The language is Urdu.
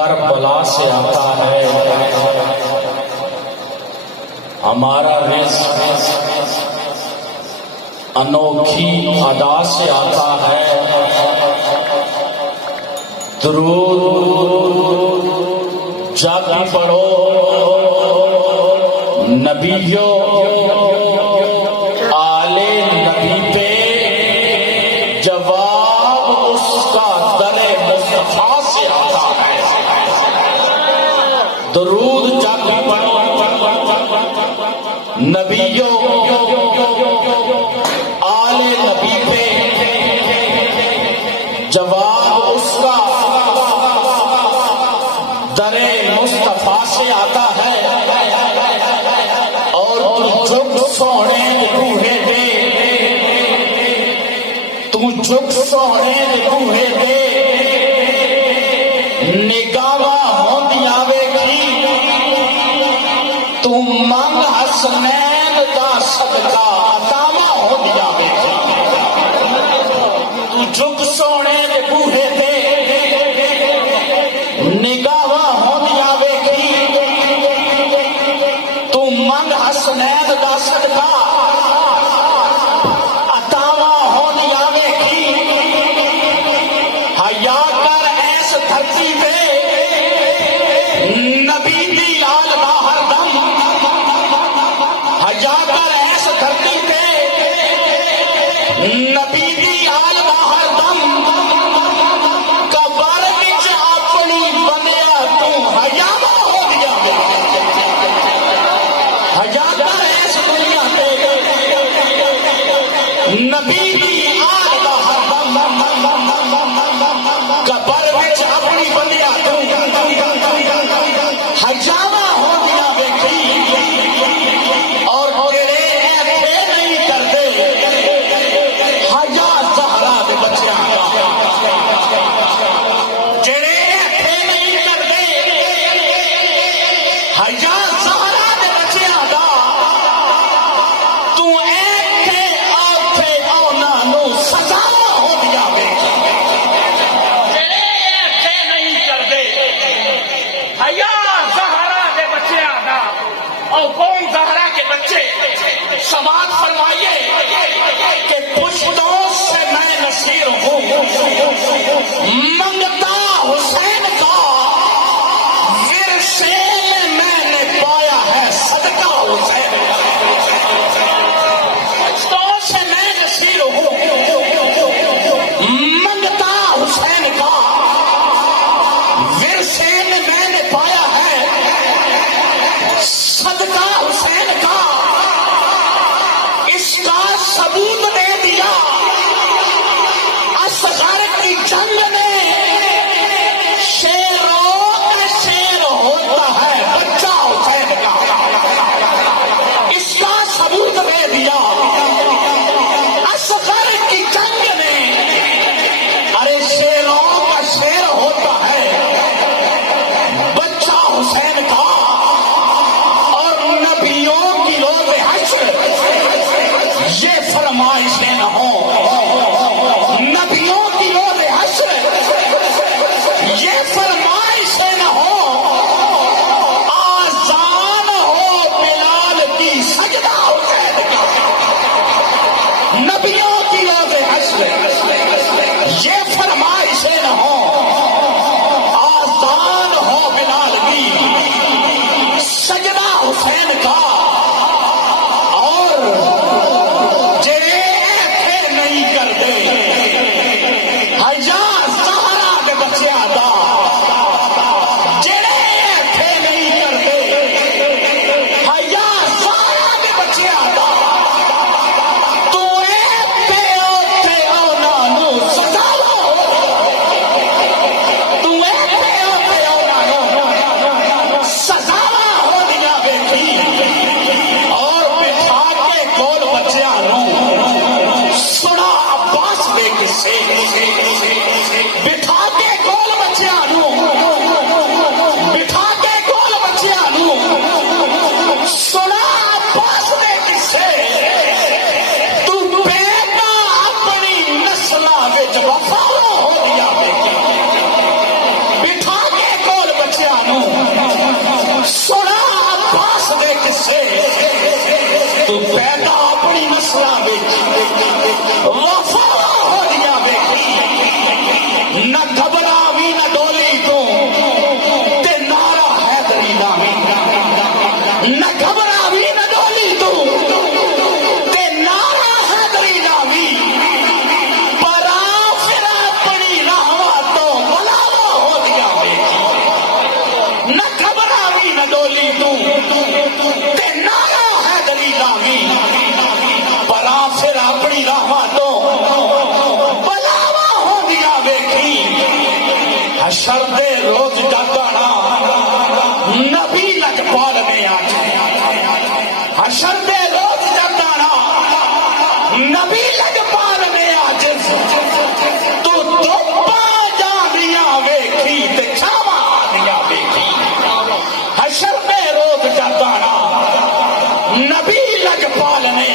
کربلا سے آتا ہے ہمارا رزق، انوکھی ادا سے آتا ہے درود جب پڑھو نبیوں آلے نبی پہ، جواب اس کا در مصطفیٰ سے آتا ہے۔ درود جب پڑھو نبیوں آلے نبی پہ، جواب اس کا در مصطفیٰ سے آتا ہے۔ اور جھک سونے روحے دے، تو جھک سونے روحے دے، نگاہ ہوندیا ویکھی، تو من حسنین دا صدقہ عطاواں ہوندیا ویکھی۔ تو جھک سونے روحے دے، نگاہ ہوندیا ویکھی، تو من حسنین دا صدقہ عطاواں ہوندیا ویکھی۔ حیا کر ایس دھرتی پہ نبی دی لال دا ہر دم، حیا کر ایس دھرتی پہ نبی دی لال دا ہر دم، قبر وچ اپنی بنیا تو حیا ہو گیا، حیا کر ایس دنیا پہ نبی دی آل دا ہر دم، قبر وچ اپنی بنیا تو حیا ہو گیا ویکھی۔ اور جڑے ایتھے نہیں کردے حیا زہرا دے بچیاں دا، جڑے ایتھے نہیں کردے حیا زہرا دے بچیاں دا، تو ایتھے آتھے انہاں نوں سزا ہو گیا ویکھی۔ جڑے ایتھے نہیں کردے حیا زہرا دے بچیاں دا، اور کون زہرا کے بچے؟ سماعت فرمائیے کہ پشتوں سے میں نصیر ہوں، منگتا حسین کا ورثے میں نے پایا ہے صدقہ حسین کا۔ پشتوں سے میں نصیر ہوں، منگتا حسین کا ورثے میں نے پایا ہے صدقہ حسین کا۔ اس کا ثبوت دے دیا اصغر کی جنگ نے، شیروں کا شیر ہوتا ہے بچہ حسین کا۔ اس کا ثبوت دے دیا اصغر کی جنگ نے، ارے شیروں کا شیر ہوتا ہے بچہ حسین کا۔ اور نبیوں کی روز حشر یہ فرمائشیں نہ ہوں، نبیوں کی روز حشر یہ فرمائشیں نہ ہوں، آذان ہو بلال کی سجدہ حسین کا۔ نبیوں کی روز حشر یہ فرمائشیں نہ ہوں، آذان ہو بلال کی سجدہ حسین کا۔ اور جڑے ایتھے نہیں کردے حیا زہرا دے بچیاں دا، جڑے ایتھے نہیں کردے حیا زہرا دے بچیاں دا، تو ایتھے حشر دے روز جانا نبی لگ پالنے آج حشر دے روز جانا نبی لگ پالنے آج تو پا جانیاں ویکھی تے چھاواں آنیاں ویکھی حشر دے روز جانا نبی لگ پالنے